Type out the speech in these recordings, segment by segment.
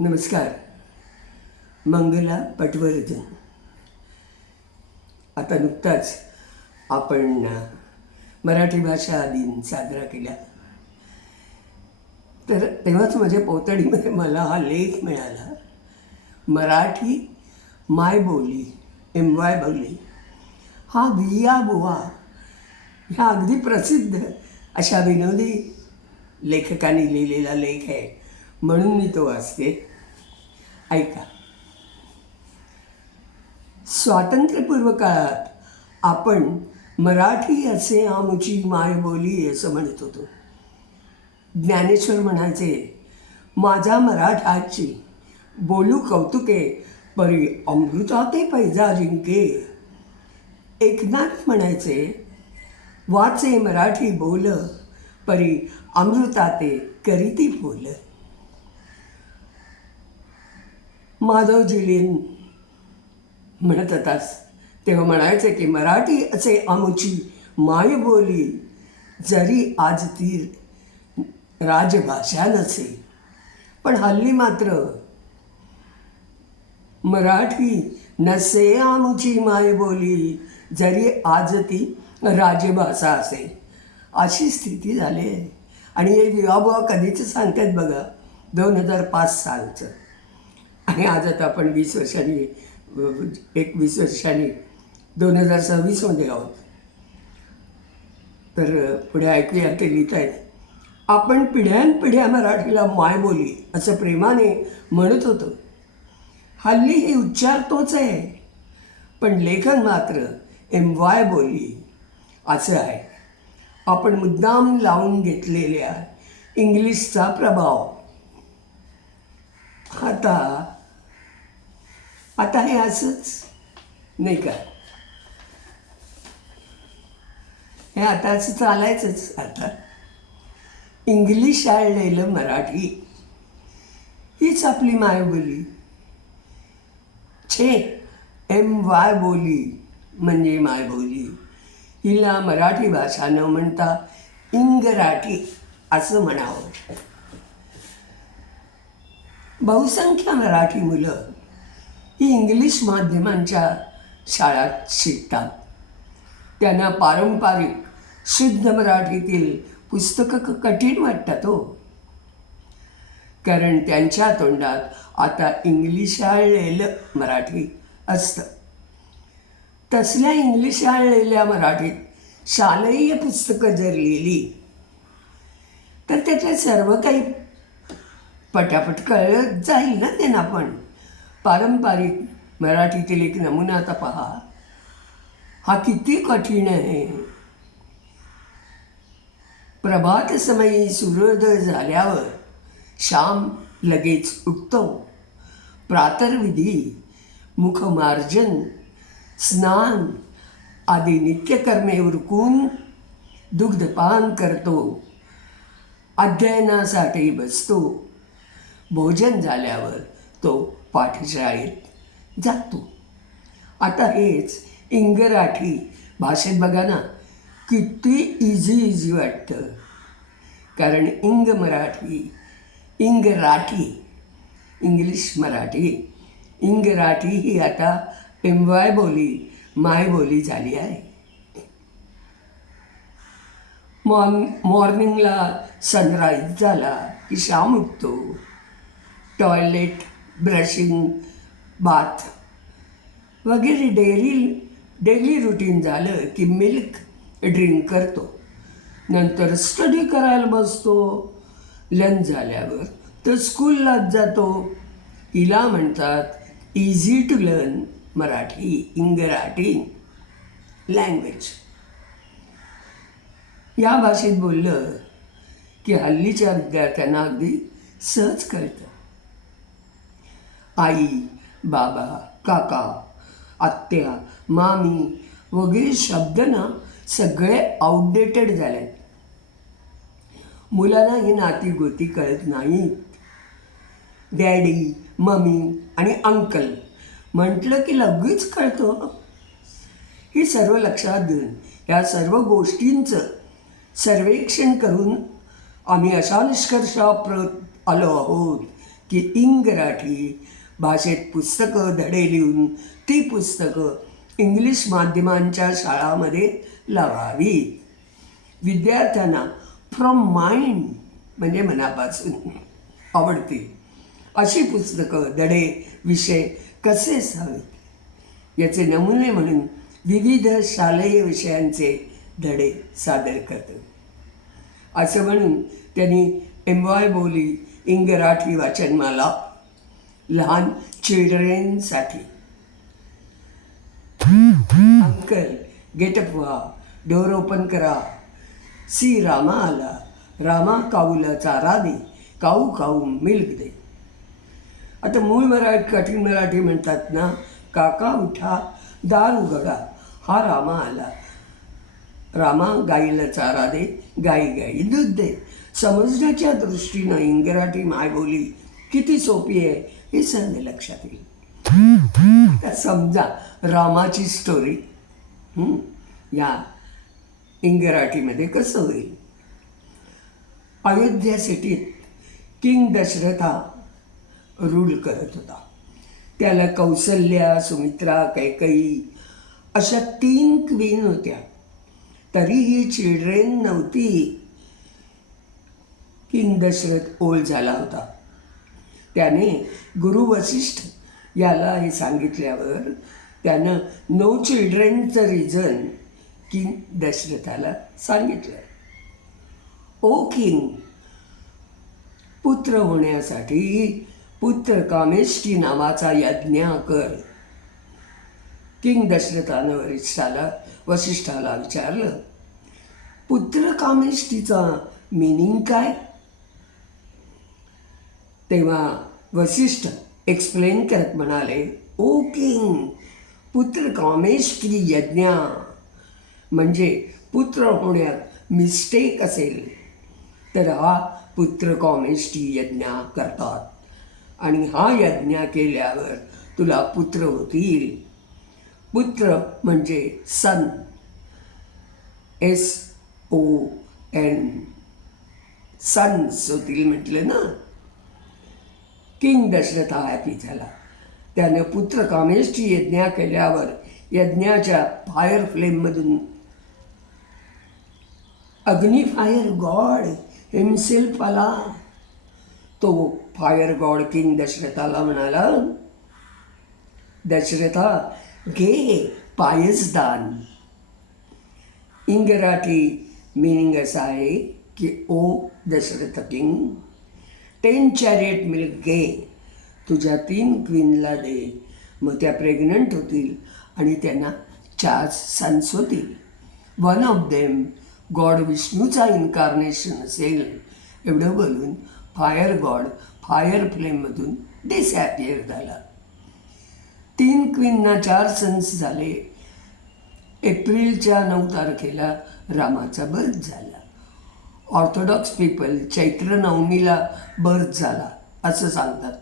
नमस्कार. मंगला पटवर्धन. आता नुकताच आपण मराठी भाषा दिन साजरा केला. तर तेव्हाच माझ्या पोतडीमध्ये मला हा लेख मिळाला. मराठी मायबोली MY बोली हा विया बुवा ह्या अगदी प्रसिद्ध अशा विनोदी लेखकांनी लिहिलेला लेख आहे, म्हणून मी तो वाचते. ऐका. स्वातंत्र्यपूर्व काळात आपण मराठी असे आमची मायबोली असं म्हणत होतो. ज्ञानेश्वर म्हणायचे, माझा मराठाची बोलू कौतुके परी अमृताते पैजा जिंके. एकनाथ म्हणायचे, वाचे मराठी बोल परी अमृताते करीती बोल. माधव जिलेन म्हणत होतास तेव्हा म्हणायचे की मराठी असे आमुची मायबोली जरी आज ती राजभाषा नसे. पण हल्ली मात्र मराठी नसे आमुची मायबोली जरी आज ती राजभाषा असे, अशी स्थिती झाली आहे. आणि हे विवाबुवा कधीच सांगतात बघा, 2005 सालचं. आणि आज आता आपण 20 वर्षांनी 21 वर्षांनी 2026मध्ये आहोत. तर पुढे ऐकूया ते लिहित आहेत. आपण पिढ्यानपिढ्या मराठीला मायबोली असं प्रेमाने म्हणत होतो. हल्ली हे उच्चार तोच आहे, पण लेखन मात्र MY बोली असं आहे. आपण मुद्दाम लावून घेतलेल्या इंग्लिशचा प्रभाव. आता हे असंच नाही का, हे आता असं चालायचंच. आता इंग्लिश आळलेलं मराठी हीच आपली मायबोली. MY बोली म्हणजे मायबोली. हिला मराठी भाषा न म्हणता इंगराठी असं म्हणावं. बहुसंख्य मराठी मुलं ही इंग्लिश माध्यमांच्या शाळात शिकतात. त्यांना पारंपरिक शुद्ध मराठीतील पुस्तकं कठीण वाटतात हो, कारण त्यांच्या तोंडात आता इंग्लिश आळलेलं मराठी असतं. तसल्या इंग्लिश आळलेल्या मराठीत शालेय पुस्तकं जर लिहिली तर त्यातलं सर्व काही पटापट कळत जाईल ना त्यांना. पण पारंपरिक मराठीतील एक नमुना आता पहा, हा किती कठीण आहे. प्रभात समयी सूर्योदय झाल्यावर श्याम लगेच उठतो. प्रातर्विधी, मुखमार्जन, स्नान आदी नित्यकर्मे उरकून दुग्धपान करतो. अध्ययनासाठी बसतो. भोजन झाल्यावर तो पाठशाळेत जातो. आता हेच इंगराठी भाषेत बघा ना, किती इझी वाटतं. कारण इंगराठी इंग्लिश मराठी, इंगराठी ही आता MY बोली मायबोली झाली आहे. मॉर्निंगला सनराईज झाला की श्याम उठतो. टॉयलेट, ब्रशिंग, बाथ वगैरे डेली रुटीन झालं की मिल्क ड्रिंक करतो. नंतर स्टडी करायला बसतो. लंच झाल्यावर तो स्कूललाच जातो. हिला म्हणतात easy to learn Marathi Engrathi language. या भाषेत बोललं की हल्लीच्या विद्यार्थ्यांना अगदी सहज कळतं. आई, बाबा, काका, आत्या, मामी वगैरे शब्द ना सगळे आउटडेटेड झाले आहेत. मुलांना ही नाती गोती कळत नाहीत. डॅडी, मम्मी आणि अंकल म्हटलं की लगेच कळतं. ही सर्व लक्षात घेऊन या सर्व गोष्टींचं सर्वेक्षण करून आम्ही अशा निष्कर्षाप्रत आलो आहोत की इंग्रजी भाषेत पुस्तकं धडे लिहून ती पुस्तकं इंग्लिश माध्यमांच्या शाळांमध्ये लावावीत. विद्यार्थ्यांना फ्रॉम माइंड म्हणजे मनापासून आवडतील अशी पुस्तकं, धडे, विषय कसे असावेत याचे नमुने म्हणून विविध शालेय विषयांचे धडे सादर करतो. असं म्हणून त्यांनी एम.वाय. बोली इंग्रजी वाचनमाला लहान चिल्ड्रेनसाठी, अंकल गेटअप व्हा, डोर ओपन करा, सी रामा आला, रामा काऊला चारा दे, काऊ काऊ मिल्क दे. आता मूळ मराठी कठीण मराठी म्हणतात ना, काका उठा दार उघडा, हा रामा आला, रामा गाईला चारा दे, गाई गाई दूध दे. समजण्याच्या दृष्टीनं इंग्रजी मायबोली किती सोपी आहे हे सर्व लक्षात येईल. आता समजा रामाची स्टोरी या इंग्रजीमध्ये कसं होईल. अयोध्या सिटीत किंग दशरथा रूल करत होता. त्याला कौसल्या, सुमित्रा, कैकेयी अशा 3 क्वीन होत्या. तरीही चिल्ड्रेन नव्हती. किंग दशरथ ओल्ड झाला होता. त्याने गुरु वसिष्ठ याला हे सांगितल्यावर त्यानं नो चिल्ड्रेनचं रिझन किंग दशरथाला सांगितलं. ओ किंग, पुत्र होण्यासाठी पुत्रकामेष्टी नावाचा यज्ञ कर. किंग दशरथानं वसिष्ठाला विचारलं, पुत्रकामेष्टीचा मीनिंग काय? तेव्हा वसिष्ठ एक्सप्लेन करत म्हणाले, ओ किंग, पुत्रकामेष्टी यज्ञ म्हणजे पुत्र होण्यात मिस्टेक असेल तर हा पुत्रकामेष्टी यज्ञ करतात आणि हा यज्ञ केल्यावर तुला पुत्र होतील. पुत्र म्हणजे सन, SON, सन्स होतील म्हटलं ना. किंग दशरथ हा हॅपी झाला. त्यानं पुत्रकामेष्टी यज्ञ केल्यावर यज्ञाच्या फायर फ्लेममधून फायर गॉड हिमसेल्फ आला. तो फायर गॉड किंग दशरथाला म्हणाला, दशरथा घे पायसदान. इंग्रजी मिनिंग असा आहे की ओ दशरथ किंग, 10 चॅरिट मिल्क घे, तुझ्या 3 क्वीनला दे, मग त्या प्रेग्नंट होतील आणि त्यांना 4 सन्स होतील. वन ऑफ देम गॉड विष्णूचा इन्कार्नेशन असेल. एवढं बोलून फायर गॉड फायर फ्लेममधून डिसॅपियर झाला. 3 क्वीनना 4 सन्स झाले. एप्रिलच्या 9 तारखेला रामाचा बर्थ झाला. ऑर्थोडॉक्स पीपल चैत्र नवमीला बर्थ झाला असं सांगतात.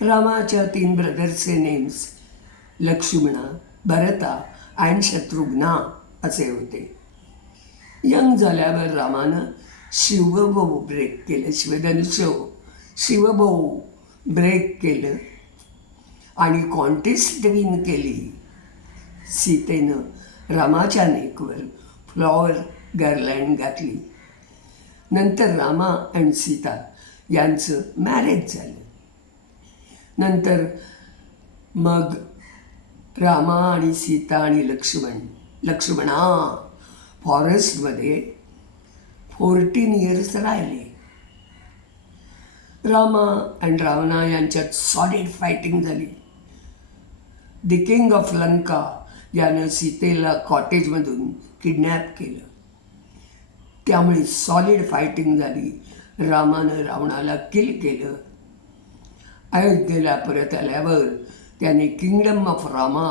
रामाच्या 3 ब्रदर्सचे नेम्स लक्ष्मणा, भरता अँड शत्रुघ्ना असे होते. यंग झाल्यावर रामानं शिवबोव ब्रेक केलं, शिवधनुष्य शिवबोव ब्रेक केलं आणि कॉन्टेस्ट विन केली. सीतेनं रामाच्या नेकवर फ्लॉवर गार्लँड घातली. नंतर रामा अँड सीता यांचं मॅरेज झालं. नंतर मग रामा आणि सीता आणि लक्ष्मणा फॉरेस्टमध्ये 14 इयर्स राहिले. रामा अँड रावणा यांच्यात सॉलिड फायटिंग झाली. द किंग ऑफ लंका यानं सीतेला कॉटेजमधून किडनॅप केलं. त्यामुळे सॉलिड फायटिंग झाली. रामानं रावणाला किल केलं. अयोध्येला परत आल्यावर त्याने किंगडम ऑफ रामा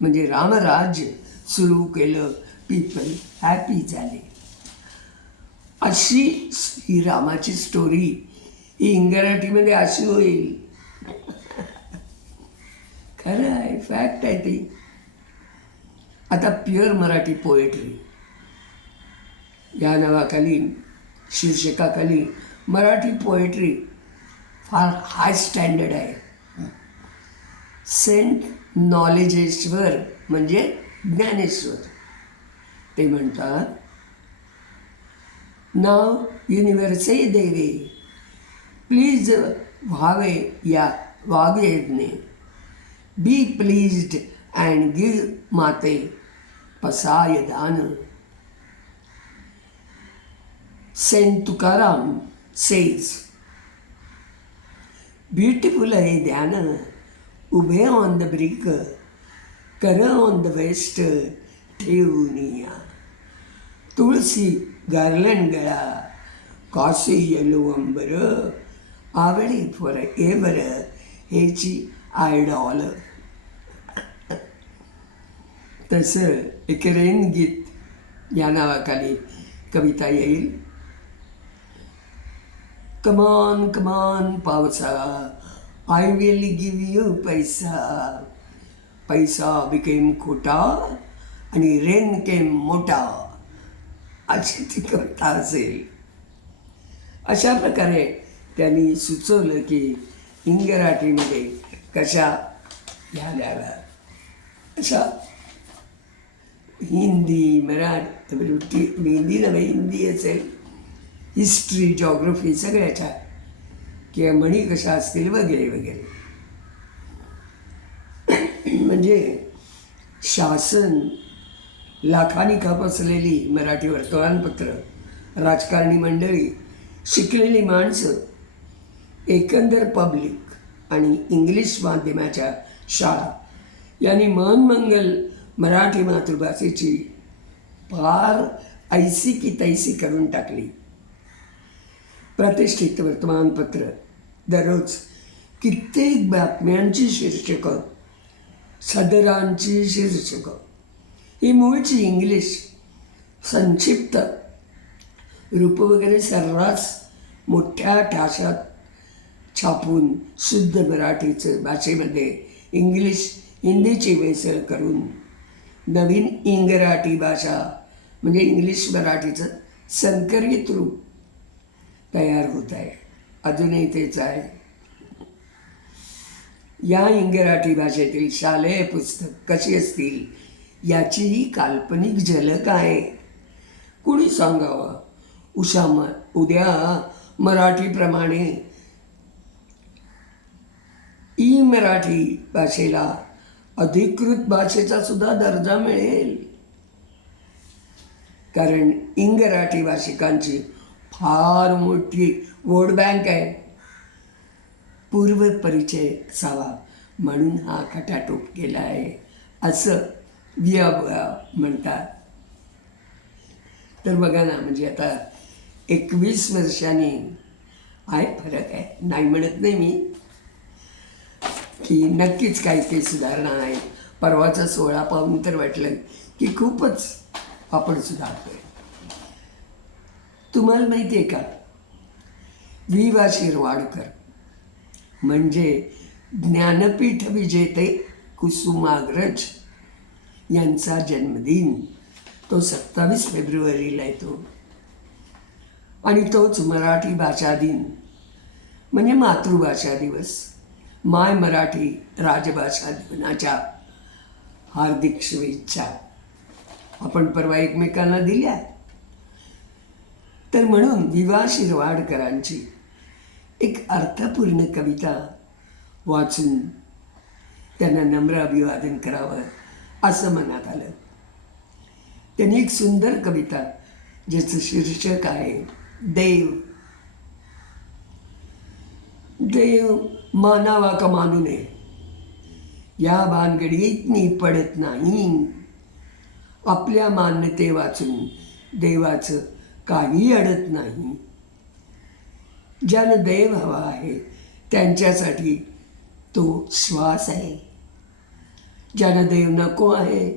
म्हणजे रामराज्य सुरू केलं. पीपल हॅपी झाले. अशी ही रामाची स्टोरी ही इंग्रजीमध्ये अशी होईल. खरं आहे, फॅक्ट आहे ती. आता प्युअर मराठी पोएट्री या नावाखाली शीर्षकाखाली मराठी पोएट्री फार हाय स्टँडर्ड आहे. सेंट नॉलेजेश्वर म्हणजे ज्ञानेश्वर. ते म्हणतात, नाव युनिव्हर्से देवे, प्लीज व्हावे या वाग्यज्ञे, बी प्लीज्ड अँड गिव्ह माते पसाय दान. सेंट तुकाराम सेज, ब्युटिफुल आहे ध्यान, उभे ऑन द ब्रिक, कर ऑन द वेस्ट ठेवून या. तुळसी गार्लंड गळा, कॉसी येलो अंबर, आवडी फॉर एव्हर हेची आयडॉल. तसं एक रेन गीत या नावाखाली कविता येईल. कमान कमान पावसा, आय विल गिव्ह यू पैसा, पैसा बिकेम खोटा आणि रेन केम मोठा, अशी ती कविता असेल. अशा प्रकारे त्यांनी सुचवलं की इंग्रजीमध्ये कशा घ्याव्या. अशा हिंदी, मराठी, हिंदी नव्हे, हिंदी असेल, हिस्ट्री, जॉग्रफी सगळ्याच्या किंवा म्हणी कशा असतील वगैरे वगैरे. म्हणजे शासन, लाखांनी खप असलेली मराठी वर्तमानपत्र, राजकारणी मंडळी, शिकलेली माणसं, एकंदर पब्लिक आणि इंग्लिश माध्यमाच्या शाळा यांनी मनमंगल मराठी मातृभाषेची फार ऐसी की तैसी करून टाकली. प्रतिष्ठित वर्तमानपत्र दररोज कित्येक बातम्यांची शीर्षकं, सदरांची शीर्षकं ही मूळची इंग्लिश, संक्षिप्त रूप वगैरे सर्रास मोठ्या ठाशात छापून शुद्ध मराठीचं भाषेमध्ये इंग्लिश हिंदीची भेसळ करून नवीन इंग्रजी भाषा म्हणजे इंग्लिश मराठीचं संकरित रूप तयार होत आहे. अजूनही तेच आहे. या इंग्रजी भाषेतील शालेय पुस्तक कशी असतील याचीही काल्पनिक झलक आहे. कुणी सांगावं, उद्या मराठीप्रमाणे ई मराठी भाषेला अधिकृत भाषेचा सुद्धा दर्जा मिळेल. कारण इंग्रजी भाषिकांची फार मोठी वोट बँक आहे. पूर्व परिचय असावा म्हणून हा खटाटोप केला आहे असं म्हणतात. तर बघा ना, म्हणजे आता 21 वर्षांनी आहे फरक आहे, नाही म्हणत नाही मी की नक्कीच काही काही सुधारणा आहे. परवाचा 16 पाहून तर वाटलं की खूपच आपण सुधारतोय. तुम्हाला माहिती आहे का, वि वा शिरवाडकर म्हणजे ज्ञानपीठ विजेते कुसुमाग्रज यांचा जन्मदिन तो 27 फेब्रुवारीला येतो. आणि तोच मराठी भाषा दिन म्हणजे मातृभाषा दिवस, माय मराठी राजभाषा दिनाच्या हार्दिक शुभेच्छा आपण परवा एकमेकांना दिल्या. तर म्हणून वि वा शिरवाडकरांची एक अर्थपूर्ण कविता वाचून त्यांना नम्र अभिवादन करावं असं मनात आलं. त्यांनी एक सुंदर कविता ज्याचं शीर्षक आहे देव. देव मानावा का मानू नये या भानगडीत मी पडत नाही. आपल्या मान्यते वाचून देवाचं काही अडत नाही. ज्यानं देव हवा आहे त्यांच्यासाठी तो श्वास आहे. ज्यानं देव नको आहे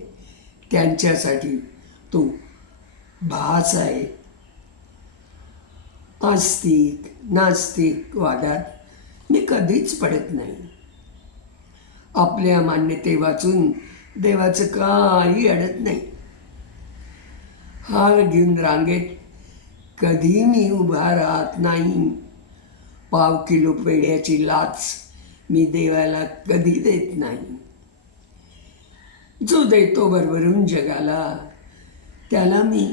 त्यांच्यासाठी तो भास आहे. आस्तिक नास्तिक वादात मी कधीच पडत नाही. आपल्या मान्यते वाचून देवाचं काही अडत नाही. हार घेऊन रांगेत कधी मी उभा राहत नाही. पाव किलो पेढ्याची लाच मी देवाला कधी देत नाही. जो देतो भरभरून जगाला त्याला मी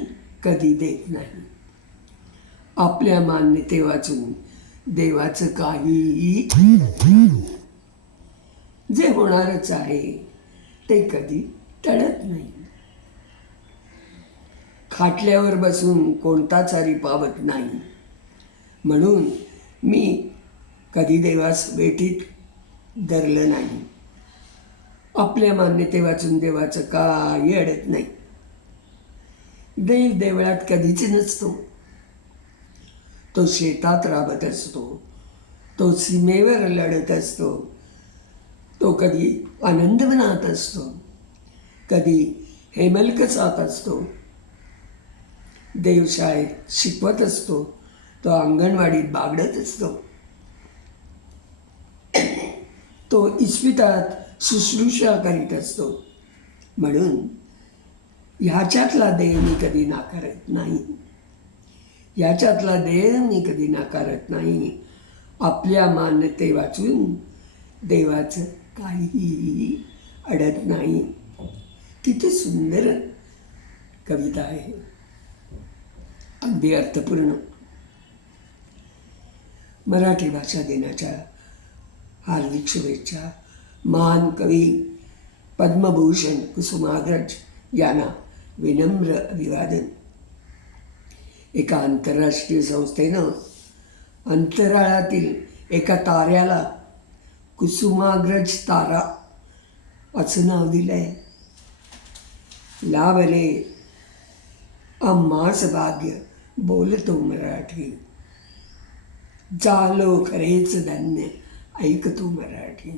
कधी देत नाही. आपल्या मान्यते वाचून देवाचं काहीही जे होणारच आहे ते कधी टळत नाही. खाटल्यावर बसून कोणताच हरी पावत नाही, म्हणून मी कधी देवास वेठीत धरलं नाही. आपल्या मान्यते वाचून देवाचं काही अडत नाही. देव देवळात कधीच नसतो. तो शेतात राबत असतो, तो सीमेवर लढत असतो, तो कधी आनंदवनात असतो, कधी हेमलकसात असतो. देवशाळेत शिकवत असतो, तो अंगणवाडीत बागडत असतो, तो इस्पितळात शुश्रूषा करीत असतो. म्हणून ह्याच्यातला देव मी कधी नाकारत नाही. ह्याच्यातला देव मी कधी नाकारत नाही. आपल्या मान्यते वाचून देवाचं काहीही अडत नाही. किती सुंदर कविता आहे, अगदी अर्थपूर्ण. मराठी भाषा दिनाच्या हार्दिक शुभेच्छा. महान कवी पद्मभूषण कुसुमाग्रज यांना विनम्र अभिवादन. एका आंतरराष्ट्रीय संस्थेनं अंतराळातील एका ताऱ्याला कुसुमाग्रज तारा असं नाव दिलं आहे. लाभले आम्हास भाग्य बोलतो मराठी, झालो खरेच धन्य ऐकतो मराठी.